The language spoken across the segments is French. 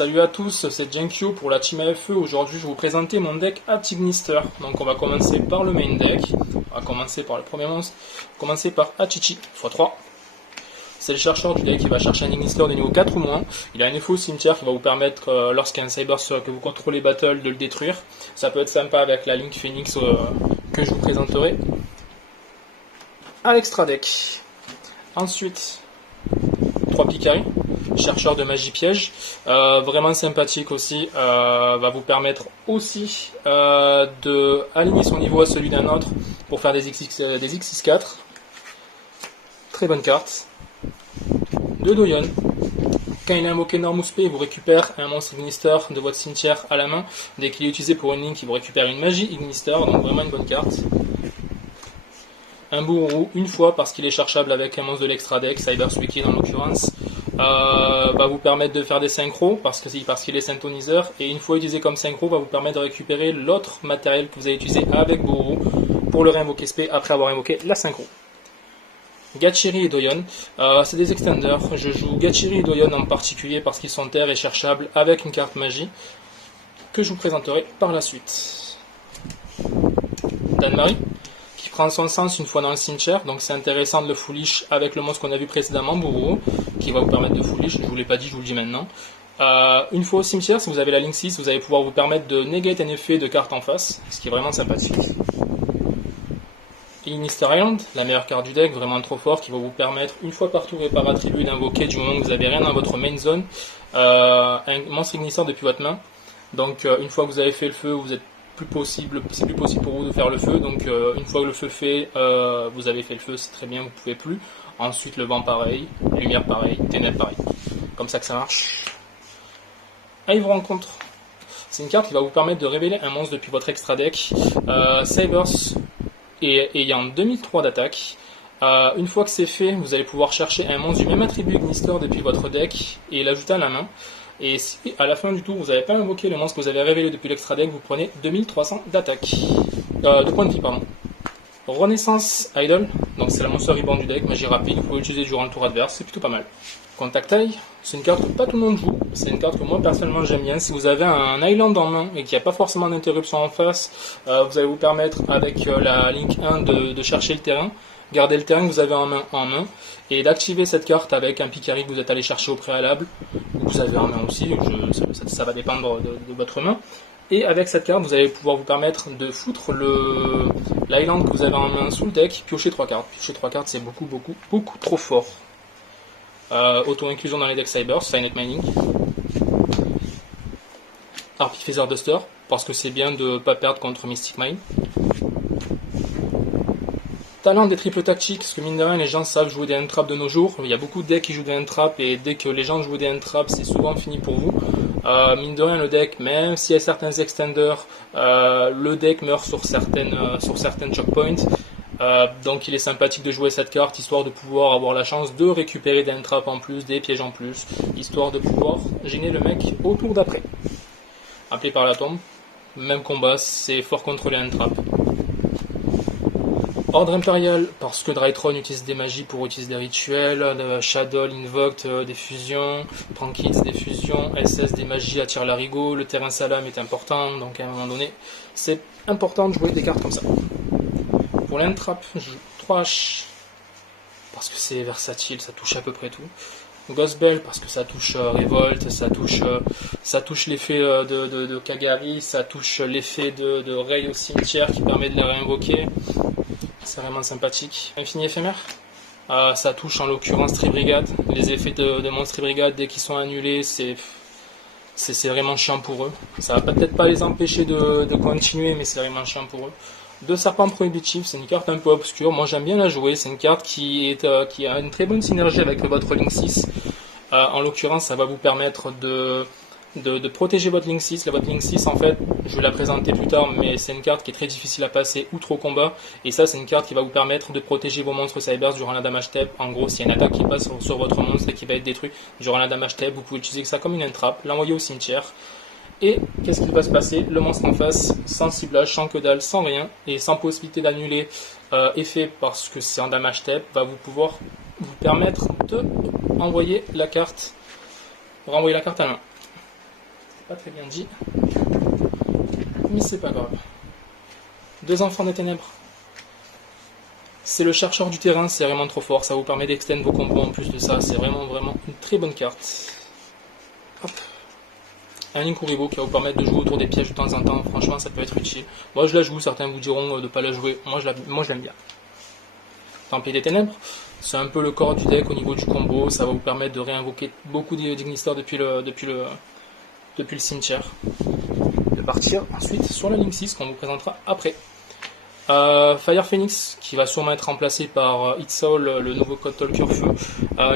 Salut à tous, c'est Jenkyo pour la Team AFE. Aujourd'hui, je vais vous présenter mon deck Ignister. Donc, on va commencer par le main deck. On va commencer par le premier monstre. On va commencer par Achichi, x3. C'est le chercheur du deck qui va chercher un Ignister de niveau 4 ou moins. Il a un effet au cimetière qui va vous permettre, lorsqu'il y a un Cyber que vous contrôlez battle, de le détruire. Ça peut être sympa avec la Link Phoenix que je vous présenterai à l'extra deck. Ensuite, 3 Picari, chercheur de magie piège, vraiment sympathique aussi, va vous permettre aussi de aligner son niveau à celui d'un autre pour faire des X64. Très bonne carte. 2 Doyon. Quand il est invoqué Normuspé, il vous récupère un monstre Ignister de votre cimetière à la main. Dès qu'il est utilisé pour une link, il vous récupère une magie Ignister, donc vraiment une bonne carte. Un Bourou, une fois, parce qu'il est cherchable avec un monstre de l'extra deck, Cyber Wicked en l'occurrence, va vous permettre de faire des synchros, parce qu'il est synthoniseur, et une fois utilisé comme synchro, va vous permettre de récupérer l'autre matériel que vous avez utilisé avec Bourou pour le réinvoquer SP après avoir invoqué la synchro. Gachiri et Doyon, c'est des extenders. Je joue Gachiri et Doyon en particulier parce qu'ils sont terre et cherchables avec une carte magie que je vous présenterai par la suite. Dan-Marie, qui prend son sens une fois dans le cimetière, donc c'est intéressant de le foolish avec le monstre qu'on a vu précédemment, Bourou, qui va vous permettre de foolish, je ne vous l'ai pas dit, je vous le dis maintenant. Une fois au cimetière, si vous avez la Link 6, vous allez pouvoir vous permettre de negate un effet de carte en face, ce qui est vraiment sympathique. Ignister Island, la meilleure carte du deck, vraiment trop fort, qui va vous permettre une fois par tour et par attribut d'invoquer du moment que vous n'avez rien dans votre main zone, un monstre Ignister depuis votre main. Donc une fois que vous avez fait le feu, c'est plus possible pour vous de faire le feu. Donc une fois que le feu fait, vous avez fait le feu, c'est très bien, vous pouvez plus. Ensuite le vent pareil, lumière pareil, ténèbres pareil. Comme ça que ça marche. Hive Rencontre. C'est une carte qui va vous permettre de révéler un monstre depuis votre extra deck. Sabers et ayant 2003 d'attaque. Une fois que c'est fait, vous allez pouvoir chercher un monstre du même attribut Ignister depuis votre deck et l'ajouter à la main. Et si à la fin du tour, vous n'avez pas invoqué le monstre que vous avez révélé depuis l'extra deck, vous prenez 2300 d'attaque. De points de vie, pardon. Renaissance Idol, donc c'est la monstre rebound du deck, magie rapide, vous pouvez l'utiliser durant le tour adverse, c'est plutôt pas mal. Contact Eye, c'est une carte que pas tout le monde joue, c'est une carte que moi personnellement j'aime bien. Si vous avez un Island en main et qu'il n'y a pas forcément d'interruption en face, vous allez vous permettre avec la Link 1 de chercher le terrain, garder le terrain que vous avez en main et d'activer cette carte avec un Picari que vous êtes allé chercher au préalable, ou que vous avez en main aussi, ça va dépendre de votre main. Et avec cette carte, vous allez pouvoir vous permettre de foutre l'Island que vous avez en main sous le deck, piocher 3 cartes. Piocher 3 cartes, c'est beaucoup trop fort. Auto-inclusion dans les decks Cyber, Finite Mining. Harpy Feather Duster, parce que c'est bien de ne pas perdre contre Mystic Mine. Talent des triples tactiques, parce que mine de rien, les gens savent jouer des hand-traps de nos jours. Il y a beaucoup de decks qui jouent des hand-traps, et dès que les gens jouent des hand-traps, c'est souvent fini pour vous. Mine de rien, le deck, même s'il y a certains extenders, le deck meurt sur certaines choke points. Donc il est sympathique de jouer cette carte, histoire de pouvoir avoir la chance de récupérer des hand-traps en plus, des pièges en plus, histoire de pouvoir gêner le mec au tour d'après. Appelé par la tombe, même combat, c'est fort contre les hand-traps. Ordre Impérial, parce que Drytron utilise des magies pour utiliser des rituels, Shadow, Invoked, des fusions, Tranquils, des fusions, SS, des magies attire l'arigot, le terrain salam est important, donc à un moment donné, c'est important de jouer des cartes comme ça. Pour l'Entrap, je joue 3H, parce que c'est versatile, ça touche à peu près tout. Ghost Bell, parce que ça touche Révolte, ça touche l'effet de Kagari, ça touche l'effet de Ray au cimetière qui permet de les réinvoquer. C'est vraiment sympathique. Infini éphémère, ça touche en l'occurrence Tribrigade. Les effets de monstres Tribrigade, dès qu'ils sont annulés, c'est vraiment chiant pour eux. Ça va peut-être pas les empêcher de continuer, mais c'est vraiment chiant pour eux. Deux serpents prohibitifs, c'est une carte un peu obscure. Moi j'aime bien la jouer, c'est une carte qui a une très bonne synergie avec votre Link 6. En l'occurrence, ça va vous permettre de protéger votre Link 6. Votre Link 6, en fait, je vais la présenter plus tard, mais c'est une carte qui est très difficile à passer outre au combat. Et ça, c'est une carte qui va vous permettre de protéger vos monstres Cybers durant la damage step. En gros, s'il y a une attaque qui passe sur votre monstre et qui va être détruit durant la damage step, vous pouvez utiliser ça comme une entrap, l'envoyer au cimetière. Et qu'est-ce qui va se passer? Le monstre en face, sans ciblage, sans que dalle, sans rien, et sans possibilité d'annuler effet parce que c'est en damage step, va pouvoir vous permettre de renvoyer la carte à la main. pas très bien dit. Mais c'est pas grave. Deux enfants des ténèbres. C'est le chercheur du terrain, c'est vraiment trop fort. Ça vous permet d'extendre vos combos en plus de ça. C'est vraiment une très bonne carte. Hop. Un Inkuribo qui va vous permettre de jouer autour des pièges de temps en temps. Franchement, ça peut être utile. Moi, je la joue. Certains vous diront de ne pas la jouer. Moi, je l'aime bien. Tempête des ténèbres. C'est un peu le corps du deck au niveau du combo. Ça va vous permettre de réinvoquer beaucoup d'Ignister depuis le cimetière. De partir ensuite sur la ligne 6 qu'on vous présentera après. Fire Phoenix qui va sûrement être remplacé par Itzaul, le nouveau code talker feu.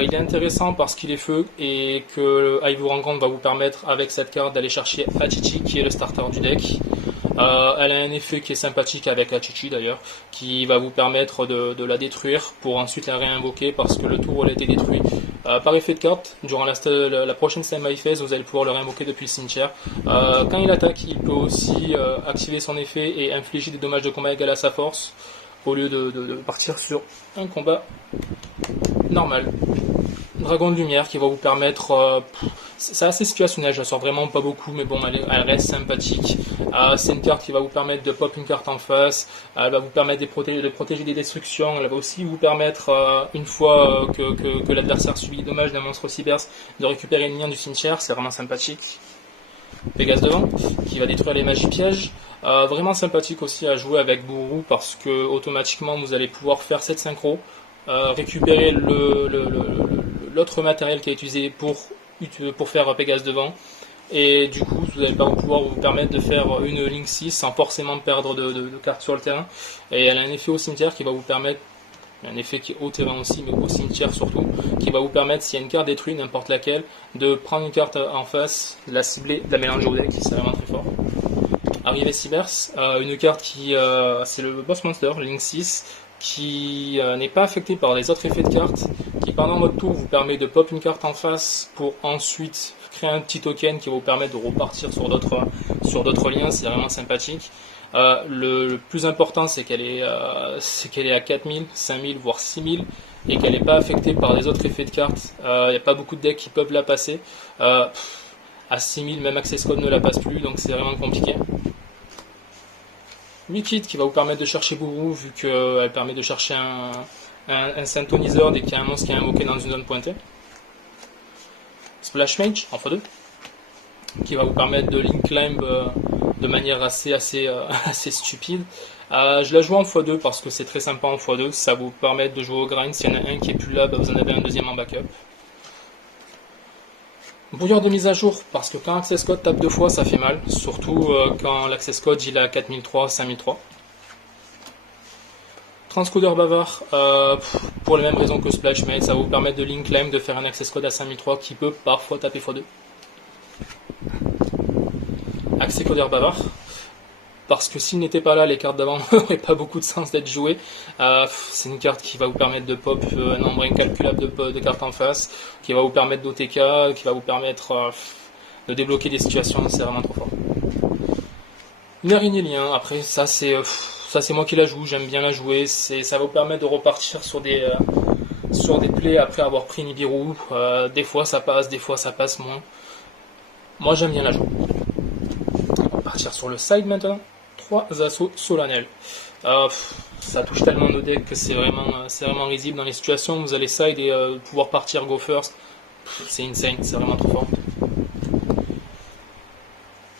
Il est intéressant parce qu'il est feu et que Ivy Rencontre va vous permettre avec cette carte d'aller chercher Hachichi qui est le starter du deck. Elle a un effet qui est sympathique avec Hachichi d'ailleurs, qui va vous permettre de la détruire pour ensuite la réinvoquer parce que le tour où elle a été détruite par effet de carte. Durant la prochaine standby phase, vous allez pouvoir le réinvoquer depuis le cimetière. Quand il attaque, il peut aussi activer son effet et infliger des dommages de combat égal à sa force au lieu de partir sur un combat normal. Dragon de lumière qui va vous permettre, c'est assez situationnel, je la sors vraiment pas beaucoup, mais bon, elle reste sympathique. C'est une carte qui va vous permettre de pop une carte en face, elle va vous permettre de protéger des destructions, elle va aussi vous permettre, une fois que l'adversaire subit des dommages d'un monstre cyber, de récupérer une ligne du cimetière, c'est vraiment sympathique. Pégase devant, qui va détruire les magies pièges. Vraiment sympathique aussi à jouer avec Bourou parce que automatiquement vous allez pouvoir faire cette synchro, récupérer l'autre matériel qui est utilisé pour faire Pégase devant, et du coup vous allez pouvoir vous permettre de faire une Link 6 sans forcément perdre de cartes sur le terrain. Et elle a un effet au cimetière qui va vous permettre, un effet qui est au terrain aussi mais au cimetière surtout, qui va vous permettre, s'il y a une carte détruite, n'importe laquelle, de prendre une carte en face, de la cibler, de la mélanger au deck, c'est vraiment très fort. Arrivée Cybers, une carte qui, c'est le boss monster, Link 6, qui n'est pas affecté par les autres effets de cartes, qui pendant votre tour vous permet de pop une carte en face pour ensuite créer un petit token qui va vous permettre de repartir sur d'autres liens, c'est vraiment sympathique. Le plus important c'est qu'elle est à 4000, 5000 voire 6000 et qu'elle n'est pas affectée par les autres effets de cartes. Il n'y a pas beaucoup de decks qui peuvent la passer. À 6000 même Access Code ne la passe plus, donc c'est vraiment compliqué. Liquid qui va vous permettre de chercher Bourou vu qu'elle permet de chercher un synthoniseur dès qu'il y a un monstre qui est invoqué dans une zone pointée. Splash Mage en x2 qui va vous permettre de link climb de manière assez stupide. Je la joue en x2 parce que c'est très sympa en x2, ça vous permet de jouer au grind. S'il y en a un qui est plus là, vous en avez un deuxième en backup. Brouilleur de mise à jour, parce que quand Access Code tape deux fois, ça fait mal, surtout quand l'Access Code il est à 4003, 5003. Transcodeur bavard, pour les mêmes raisons que Splash Mage, ça va vous permettre de link climb, de faire un Access Code à 5003 qui peut parfois taper x2. Access Codeur bavard, parce que s'il n'était pas là, les cartes d'avant n'auraient pas beaucoup de sens d'être jouées. C'est une carte qui va vous permettre de pop un nombre incalculable de cartes en face, qui va vous permettre d'OTK, qui va vous permettre de débloquer des situations, c'est vraiment trop fort. Une araignée lien, après ça c'est moi qui la joue, j'aime bien la jouer, ça va vous permettre de repartir sur des plays après avoir pris Nibiru. Des fois ça passe, des fois ça passe moins. Moi j'aime bien la jouer. On va partir sur le side maintenant. 3 assauts solennels. Ça touche tellement de decks que c'est vraiment risible dans les situations où vous allez side et pouvoir partir go first. C'est insane, c'est vraiment trop fort.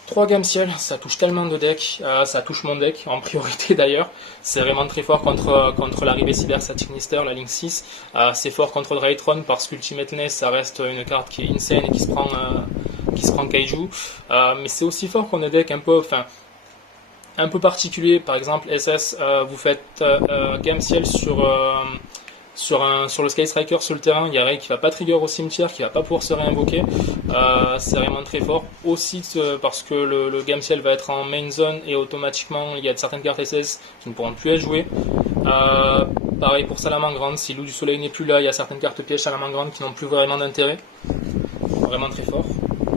3 gamme ciel, ça touche tellement de decks, ça touche mon deck en priorité d'ailleurs. C'est vraiment très fort contre l'arrivée cyber Ignister, la Link 6. C'est fort contre Draytron parce qu'Ultimate Ness ça reste une carte qui est insane et qui se prend Kaiju. Mais c'est aussi fort qu'on a des decks un peu particulier. Par exemple SS, vous faites gamme ciel sur le Sky Striker sur le terrain, il y a Ray qui va pas trigger au cimetière, qui va pas pouvoir se réinvoquer. C'est vraiment très fort. Aussi parce que le game ciel va être en main zone et automatiquement il y a certaines cartes SS qui ne pourront plus être jouées. Pareil pour Salamangrande, si Loup du Soleil n'est plus là, il y a certaines cartes pièges Salamangrande qui n'ont plus vraiment d'intérêt. Vraiment très fort.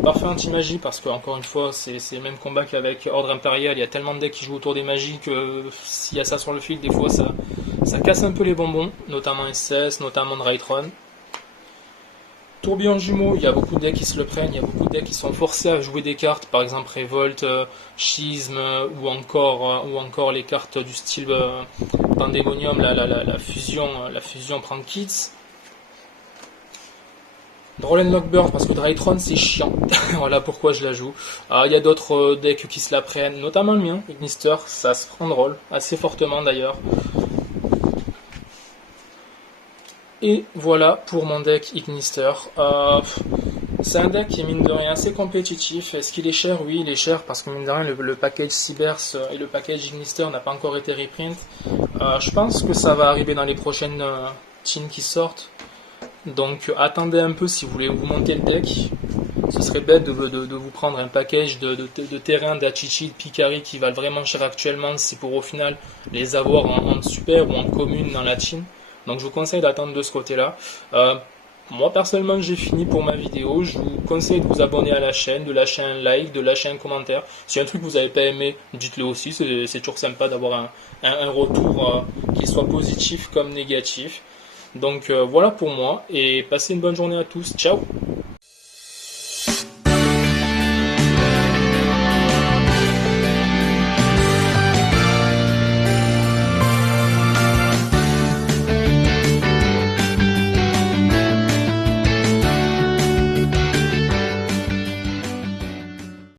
Parfait anti-magie parce que encore une fois c'est le même combat qu'avec Ordre Impérial, il y a tellement de decks qui jouent autour des magies que s'il y a ça sur le field, des fois ça casse un peu les bonbons, notamment SS, notamment Draytron. Tourbillon jumeau, il y a beaucoup de decks qui se le prennent, il y a beaucoup de decks qui sont forcés à jouer des cartes, par exemple Révolte, Schisme, ou encore les cartes du style Pandemonium, la fusion prend kits. Droll and Lockbird, parce que Drytron c'est chiant, voilà pourquoi je la joue. Il y a d'autres decks qui se la prennent, notamment le mien, Ignister, ça se prend drôle, assez fortement d'ailleurs. Et voilà pour mon deck Ignister. C'est un deck qui est mine de rien assez compétitif. Est-ce qu'il est cher? Oui, il est cher parce que mine de rien le package Cybers et le package Ignister n'a pas encore été reprint. Je pense que ça va arriver dans les prochaines teams qui sortent. Donc attendez un peu si vous voulez vous monter le deck. Ce serait bête de vous prendre un package de terrain d'Achichi, de Picari qui valent vraiment cher actuellement, si pour au final les avoir en super ou en commune dans la team. Donc je vous conseille d'attendre de ce côté-là. Moi personnellement j'ai fini pour ma vidéo. Je vous conseille de vous abonner à la chaîne, de lâcher un like, de lâcher un commentaire. Si y a un truc que vous n'avez pas aimé, dites-le aussi. C'est toujours sympa d'avoir un retour qui soit positif comme négatif. Donc voilà pour moi et passez une bonne journée à tous. Ciao!